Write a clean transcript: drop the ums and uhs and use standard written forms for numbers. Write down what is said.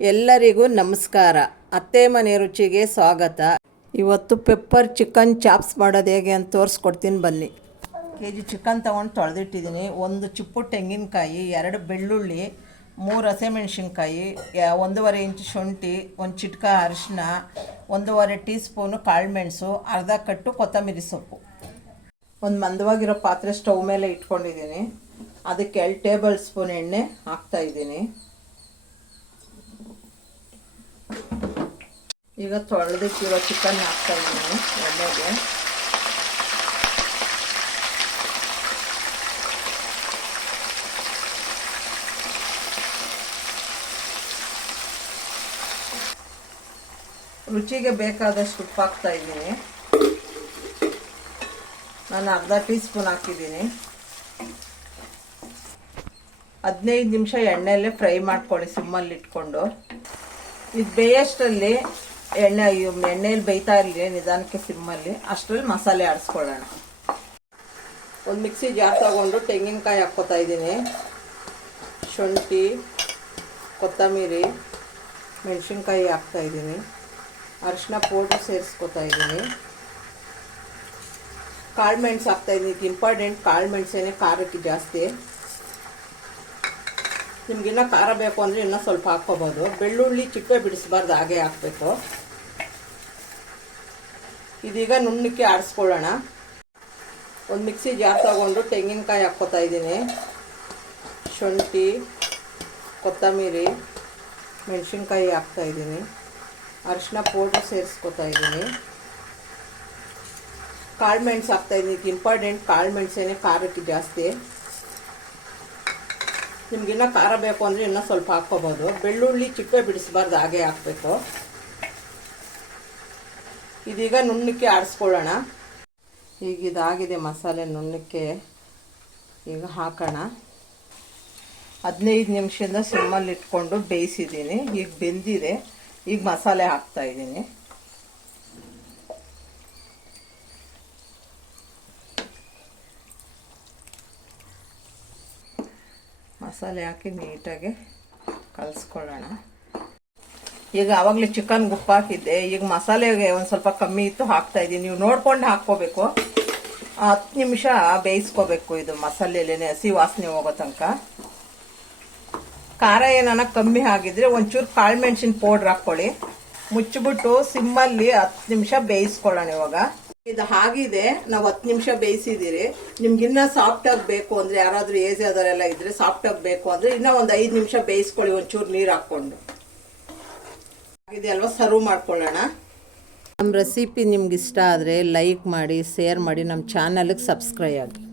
ಎಲ್ಲರಿಗೂ ನಮಸ್ಕಾರ. ಅತ್ತೆ ಮನೆ ರುಚಿಗೆ ಸ್ವಾಗತ. ಇವತ್ತು ಪೆಪ್ಪರ್ ಚಿಕನ್ ಚಾಪ್ಸ್ ಮಾಡೋದು ಹೇಗೆ ಅಂತ ತೋರಿಸ್ಕೊಡ್ತೀನಿ ಬನ್ನಿ. kg ಚಿಕನ್ ತೊಗೊಂಡು ತೊಳೆದಿಟ್ಟಿದ್ದೀನಿ. ಒಂದು ಚಿಪ್ಪು ತೆಂಗಿನಕಾಯಿ, 2 ಬೆಳ್ಳುಳ್ಳಿ, 3 ಹಸಿಮೆಣಸಿನ್ಕಾಯಿ, 1.5 ಇಂಚು ಶುಂಠಿ, ಒಂದು ಚಿಟಿಕ ಅರಿಶಿನ, 1.5 ಟೀ ಸ್ಪೂನು ಕಾಳುಮೆಣಸು, ಅರ್ಧ ಕಟ್ಟು ಕೊತ್ತಂಬರಿ ಸೊಪ್ಪು. ಒಂದು ಮಂದವಾಗಿರೋ ಪಾತ್ರೆ ಸ್ಟವ್ ಮೇಲೆ ಇಟ್ಕೊಂಡಿದ್ದೀನಿ. ಅದಕ್ಕೆ 2 ಟೇಬಲ್ ಸ್ಪೂನ್ ಎಣ್ಣೆ ಹಾಕ್ತಾಯಿದ್ದೀನಿ. ಈಗ ತೊಳೆದಿಟ್ಟಿರೋ ಚಿಕನ್ ಹಾಕ್ತಾಯಿದ್ದೀನಿ ಎಣ್ಣೆಗೆ. ರುಚಿಗೆ ಬೇಕಾದಷ್ಟು ಉಪ್ಪು ಹಾಕ್ತಾಯಿದ್ದೀನಿ. ನಾನು ಅರ್ಧ ಟೀ ಸ್ಪೂನ್ ಹಾಕಿದ್ದೀನಿ. 15 ನಿಮಿಷ ಎಣ್ಣೆಯಲ್ಲೇ ಫ್ರೈ ಮಾಡ್ಕೊಳ್ಳಿ ಸಿಮ್ಮಲ್ಲಿ ಇಟ್ಕೊಂಡು. ಇದು ಬೇಯಷ್ಟರಲ್ಲಿ ಎಣ್ಣೆಯಲ್ಲಿ ಬೇಯ್ತಾ ಇರಲಿ ನಿಧಾನಕ್ಕೆ ಸಿಮ್ಮಲ್ಲಿ. ಅಷ್ಟರಲ್ಲಿ ಮಸಾಲೆ ಆಡಿಸ್ಕೊಳ್ಳೋಣ. ಒಂದು ಮಿಕ್ಸಿ ಜಾರ್ ತಗೊಂಡು ತೆಂಗಿನಕಾಯಿ ಹಾಕ್ಕೋತಾ ಇದ್ದೀನಿ. ಶುಂಠಿ, ಕೊತ್ತಂಬರಿ, ಮೆಣಸಿನ್ಕಾಯಿ ಹಾಕ್ತಾಯಿದ್ದೀನಿ. ಅರಿಶಿನ ಪೌಡ್ರ್ ಸೇರಿಸ್ಕೊತಾ ಇದ್ದೀನಿ. ಕಾಳುಮೆಣಸು ಹಾಕ್ತಾಯಿದ್ದೀನಿ. ಇದು ಇಂಪಾರ್ಟೆಂಟ್. ಕಾಳುಮೆಣಸೇನೆ ಖಾರಕ್ಕೆ ಜಾಸ್ತಿ. ನಿಮ್ಗಿನ್ನ ಖಾರ ಬೇಕು ಅಂದರೆ ಇನ್ನೂ ಸ್ವಲ್ಪ ಹಾಕ್ಕೋಬೋದು. ಬೆಳ್ಳುಳ್ಳಿ ಚಿಪ್ಪೆ ಬಿಡಿಸ್ಬಾರ್ದು, ಹಾಗೆ ಹಾಕಬೇಕು. ಇದೀಗ ನುಣ್ಣಕ್ಕೆ ಆಡಿಸ್ಕೊಳ್ಳೋಣ. ಒಂದು ಮಿಕ್ಸಿ ಜಾರ್ ತಗೊಂಡು ತೆಂಗಿನಕಾಯಿ ಹಾಕ್ಕೋತಾ ಇದ್ದೀನಿ. ಶುಂಠಿ, ಕೊತ್ತಂಬರಿ, ಮೆಣಸಿನ್ಕಾಯಿ ಹಾಕ್ತಾಯಿದ್ದೀನಿ. ಅರಿಶಿನ ಪೌಡ್ರ್ ಸೇರಿಸ್ಕೊತಾ ಇದ್ದೀನಿ. ಕಾಳುಮೆಣಸು ಹಾಕ್ತಾಯಿದ್ದೀನಿ. ಇದು ಇಂಪಾರ್ಟೆಂಟ್. ಕಾಳುಮೆಣಸೇನೆ ಖಾರಕ್ಕೆ ಜಾಸ್ತಿ. ನಿಮ್ಗಿನ್ನ ಖಾರ ಬೇಕು ಅಂದರೆ ಇನ್ನೂ ಸ್ವಲ್ಪ ಹಾಕ್ಕೋಬೋದು. ಬೆಳ್ಳುಳ್ಳಿ ಚಿಪ್ಪೆ ಬಿಡಿಸ್ಬಾರ್ದು, ಹಾಗೆ ಹಾಕಬೇಕು. ಇದೀಗ ನುಣ್ಣಕ್ಕೆ ಆಡಿಸ್ಕೊಳ್ಳೋಣ. ಈಗ ಇದಾಗಿದೆ ಮಸಾಲೆ ನುಣ್ಣಕ್ಕೆ. ಈಗ ಹಾಕೋಣ. 15 ನಿಮಿಷದಿಂದ ಸಿಮ್ಮಲ್ಲಿ ಇಟ್ಕೊಂಡು ಬೇಯಿಸಿದ್ದೀನಿ. ಈಗ ಬೆಂದಿದೆ. ಈಗ ಮಸಾಲೆ ಹಾಕ್ತಾಯಿದ್ದೀನಿ. ಮಸಾಲೆ ಹಾಕಿ ನೀಟಾಗಿ ಕಲಿಸ್ಕೊಳ್ಳೋಣ. ಈಗ ಆವಾಗಲೇ ಚಿಕನ್ ಉಪ್ಪು ಹಾಕಿದ್ದೆ. ಈಗ ಮಸಾಲೆಗೆ ಒಂದು ಸ್ವಲ್ಪ ಕಮ್ಮಿ ಇತ್ತು, ಹಾಕ್ತಾಯಿದ್ದೀನಿ. ನೀವು ನೋಡ್ಕೊಂಡು ಹಾಕ್ಕೋಬೇಕು. 10 ನಿಮಿಷ ಬೇಯಿಸ್ಕೋಬೇಕು ಇದು ಮಸಾಲೆಯಲ್ಲೇ, ಹಸಿ ವಾಸನೆ ಹೋಗೋ ತನಕ. ಖಾರ ಏನಾನ ಕಮ್ಮಿ ಆಗಿದ್ರೆ ಒಂಚೂರು ಕಾಳುಮೆಣಸಿನ ಪೌಡ್ರ್ ಹಾಕ್ಕೊಳ್ಳಿ. ಮುಚ್ಚಿಬಿಟ್ಟು ಸಿಮ್ಮಲ್ಲಿ 10 ನಿಮಿಷ ಬೇಯಿಸ್ಕೊಳ್ಳೋಣ. ಇವಾಗ ಇದು ಆಗಿದೆ. ನಾವು 10 ನಿಮಿಷ ಬೇಯಿಸಿದಿರಿ. ನಿಮ್ಗಿನ್ನ ಸಾಫ್ಟ್ ಆಗಿ ಬೇಕು ಅಂದ್ರೆ, ಯಾರಾದ್ರೂ ಏಜ್ ಆದವರೆಲ್ಲ ಇದ್ರೆ ಸಾಫ್ಟ್ ಆಗಿ ಬೇಕು ಅಂದ್ರೆ ಇನ್ನ ಒಂದು 5 ನಿಮಿಷ ಬೇಯಿಸ್ಕೊಳ್ಳಿ, ಒಂಚೂರು ನೀರು ಹಾಕೊಂಡು. ಆಗಿದೆ ಅಲ್ವಾ, ಸರ್ವ್ ಮಾಡ್ಕೊಳ್ಳೋಣ. ನಮ್ಮ ರೆಸಿಪಿ ನಿಮ್ಗೆ ಇಷ್ಟ ಆದರೆ ಲೈಕ್ ಮಾಡಿ, ಶೇರ್ ಮಾಡಿ, ನಮ್ಮ ಚಾನಲ್ಗೆ ಸಬ್ಸ್ಕ್ರೈಬ್ ಆಗಿ.